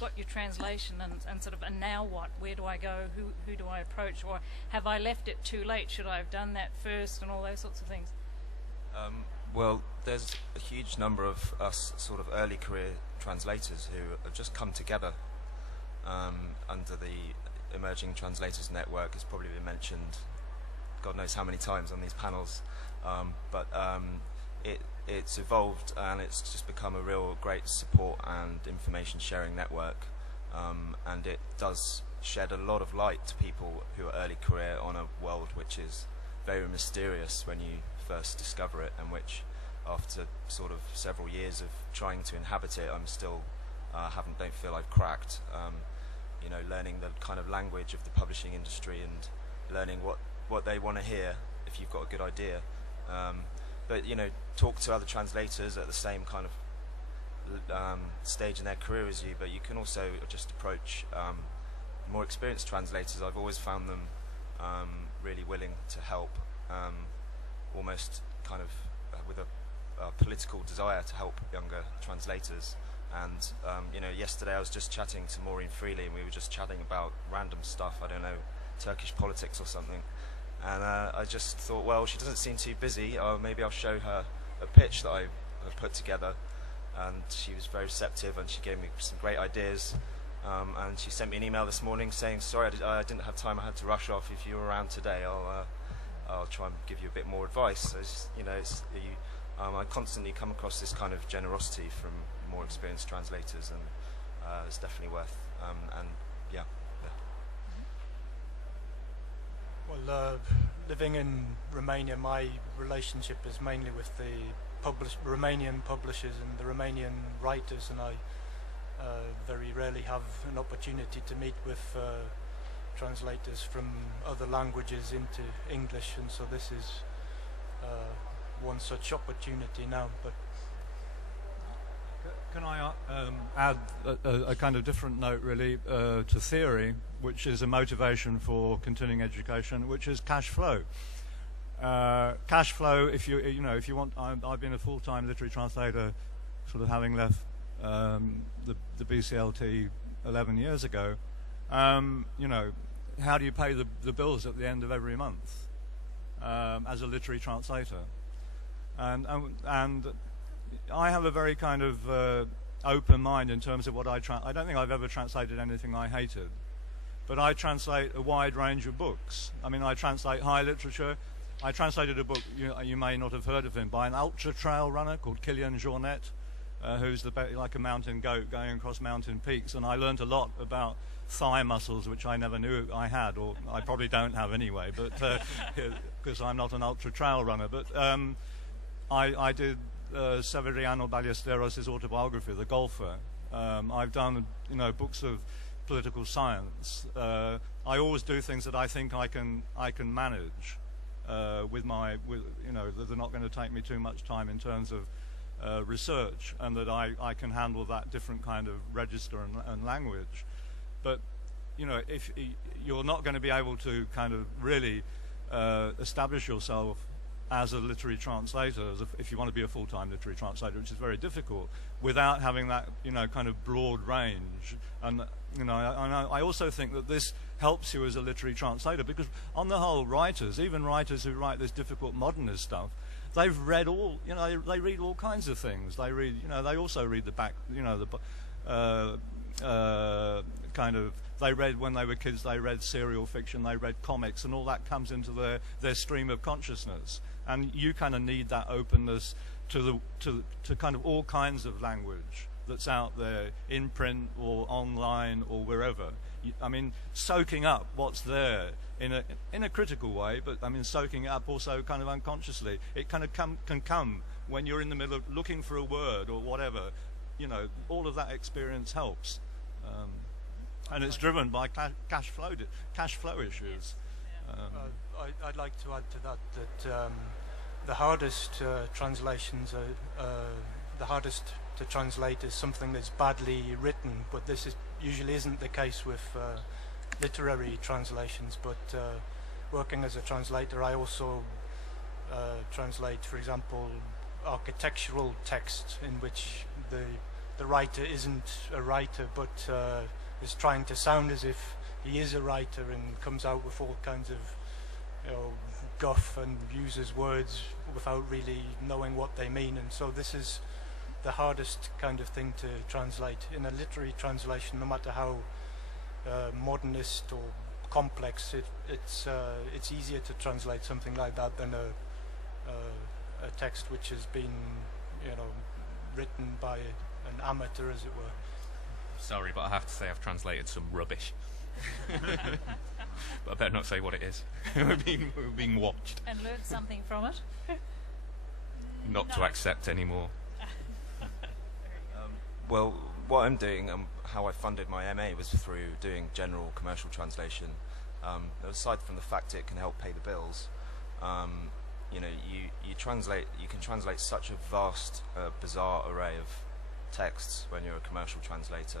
got your translation and sort of, and now what? Where do I go? Who do I approach? Or have I left it too late? Should I have done that first? And all those sorts of things. Well, there's a huge number of us sort of early career translators who have just come together under the Emerging Translators Network. Has probably been mentioned God knows how many times on these panels, but it's evolved and it's just become a real great support and information sharing network, and it does shed a lot of light to people who are early career on a world which is very mysterious when you first discover it, and which after sort of several years of trying to inhabit it, I'm still don't feel I've cracked. You know, learning the kind of language of the publishing industry and learning what they want to hear if you've got a good idea. But you know, talk to other translators at the same kind of stage in their career as you, but you can also just approach more experienced translators. I've always found them really willing to help, almost kind of with a political desire to help younger translators. And you know, yesterday I was just chatting to Maureen Freely, and we were just chatting about random stuff, I don't know, Turkish politics or something. And I just thought, well, she doesn't seem too busy, maybe I'll show her a pitch that I've put together. And she was very receptive, and she gave me some great ideas. And she sent me an email this morning saying, sorry, I didn't have time, I had to rush off. If you're around today, I'll try and give you a bit more advice. So it's, you know, I constantly come across this kind of generosity from more experienced translators, and it's definitely worth, and yeah. Well, living in Romania, my relationship is mainly with the Romanian publishers and the Romanian writers, and I very rarely have an opportunity to meet with translators from other languages into English, and so this is one such opportunity now. But can I add a kind of different note, really, to theory, which is a motivation for continuing education, which is cash flow. Cash flow. If you want, I've been a full-time literary translator, sort of having left the BCLT 11 years ago. You know, how do you pay the bills at the end of every month as a literary translator? And I have a very kind of open mind in terms of what I don't think I've ever translated anything I hated, but I translate a wide range of books. I mean, I translate high literature. I translated a book, you may not have heard of him, by an ultra trail runner called Kilian Jornet, who's like a mountain goat going across mountain peaks, and I learned a lot about thigh muscles, which I never knew I had, or I probably don't have anyway, but because I'm not an ultra trail runner. But I did Severiano Ballesteros' autobiography, The Golfer. I've done, books of political science. I always do things that I think I can manage with that they're not going to take me too much time in terms of research, and that I can handle that different kind of register and language. But if you're not going to be able to kind of really establish yourself as a literary translator, if you want to be a full-time literary translator, which is very difficult, without having that kind of broad range. And I also think that this helps you as a literary translator, because on the whole, even writers who write this difficult modernist stuff, they've read they read all kinds of things. They read, they also read the back, they read, when they were kids, they read serial fiction, they read comics, and all that comes into their stream of consciousness. And you kind of need that openness to kind of all kinds of language that's out there, in print or online or wherever. I mean, soaking up what's there in a critical way, but I mean, soaking it up also kind of unconsciously. It kind of can come when you're in the middle of looking for a word or whatever. All of that experience helps. And it's driven by cash flow issues. I'd like to add to that the hardest translations the hardest to translate is something that's badly written, but this usually isn't the case with literary translations. But working as a translator, I also translate, for example, architectural text in which the the writer isn't a writer, but is trying to sound as if he is a writer, and comes out with all kinds of, you know, guff and uses words without really knowing what they mean. And so this is the hardest kind of thing to translate. In a literary translation, no matter how modernist or complex, it's easier to translate something like that than a text which has been, you know, written by an amateur, as it were. Sorry, but I have to say I've translated some rubbish. But I better not say what it is. we're being watched. And learned something from it? Not to accept anymore. Well, what I'm doing and how I funded my MA was through doing general commercial translation. Aside from the fact it can help pay the bills, you know, you can translate such a vast, bizarre array of texts when you're a commercial translator.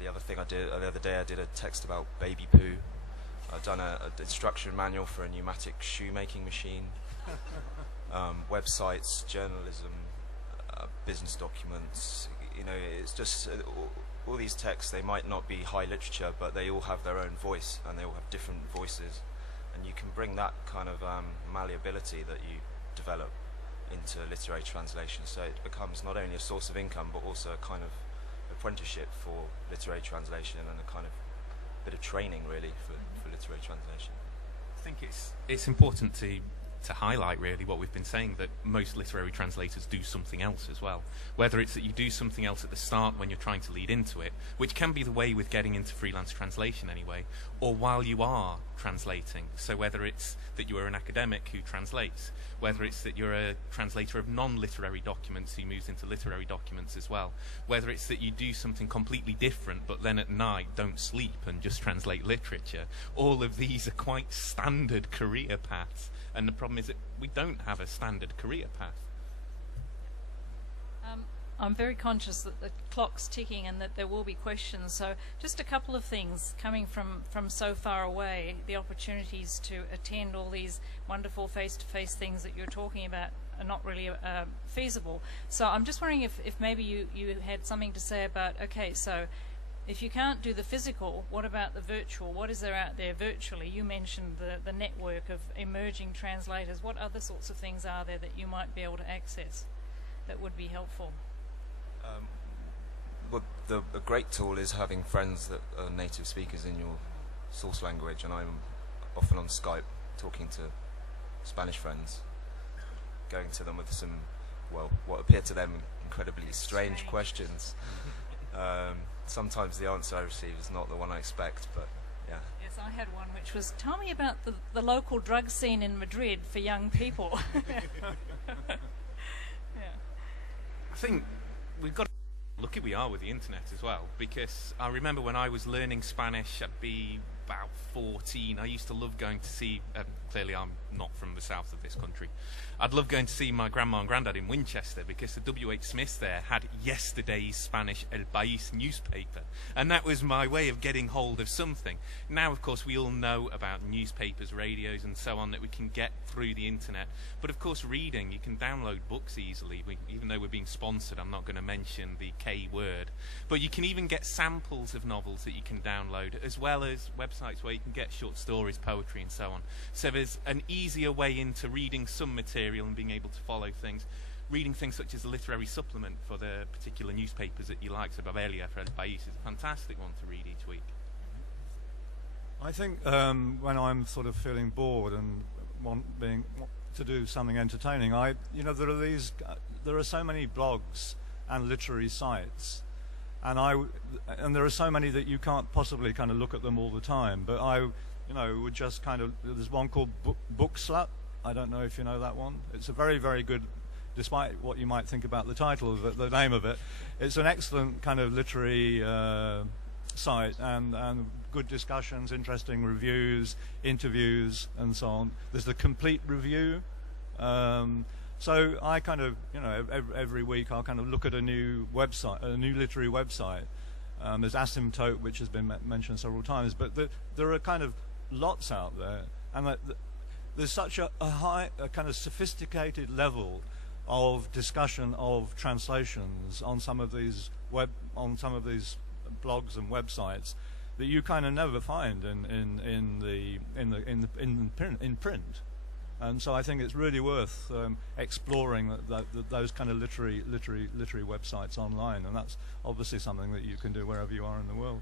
The other day I did a text about baby poo. I've done an instruction manual for a pneumatic shoemaking machine. Websites, journalism, business documents. You know, it's just all these texts. They might not be high literature, but they all have their own voice, and they all have different voices. And you can bring that kind of malleability that you develop into literary translation. So it becomes not only a source of income, but also a kind of apprenticeship for literary translation, and a kind of bit of training really for literary translation. I think it's important to highlight really what we've been saying, that most literary translators do something else as well. Whether it's that you do something else at the start when you're trying to lead into it, which can be the way with getting into freelance translation anyway, or while you are translating. So whether it's that you are an academic who translates, whether it's that you're a translator of non-literary documents who moves into literary documents as well, whether it's that you do something completely different but then at night don't sleep and just translate literature, all of these are quite standard career paths. And the problem is that we don't have a standard career path. I'm very conscious that the clock's ticking and that there will be questions. So just a couple of things coming from so far away, the opportunities to attend all these wonderful face-to-face things that you're talking about are not really feasible. So I'm just wondering if maybe you had something to say about, okay, so if you can't do the physical, what about the virtual? What is there out there virtually? You mentioned the network of emerging translators. What other sorts of things are there that you might be able to access that would be helpful? Well, a great tool is having friends that are native speakers in your source language, and I'm often on Skype talking to Spanish friends, going to them with some, well, what appear to them incredibly strange questions. Sometimes the answer I receive is not the one I expect, but yeah. Yes, I had one which was, tell me about the local drug scene in Madrid for young people. Yeah. I think we've got to lucky we are with the internet as well, because I remember when I was learning Spanish, I'd be about 14. I used to love going to see, clearly I'm not from the south of this country, I'd love going to see my grandma and granddad in Winchester, because the W.H. Smiths there had yesterday's Spanish El País newspaper, and that was my way of getting hold of something. Now, of course, we all know about newspapers, radios and so on that we can get through the internet, but of course reading, you can download books easily. Even though we're being sponsored, I'm not going to mention the K word, but you can even get samples of novels that you can download, as well as websites where you can get short stories, poetry and so on. So there's an easier way into reading some material and being able to follow things. Reading things such as a literary supplement for the particular newspapers that you like, so Babelia for El País is a fantastic one to read each week. I think when I'm sort of feeling bored and want to do something entertaining, there are so many blogs and literary sites, and there are so many that you can't possibly kind of look at them all the time. But I would just kind of, there's one called Book Slut. I don't know if you know that one. It's a very, very good, despite what you might think about the title of it, the name of it. It's an excellent kind of literary site, and good discussions, interesting reviews, interviews, and so on. There's the complete review. So I kind of, every week I'll kind of look at a new website, a new literary website. There's Asymptote, which has been mentioned several times, but there are kind of lots out there, and there's such a high, a kind of sophisticated level of discussion of translations on some of these on some of these blogs and websites that you kind of never find in print. And so I think it's really worth exploring those kind of literary websites online, and that's obviously something that you can do wherever you are in the world.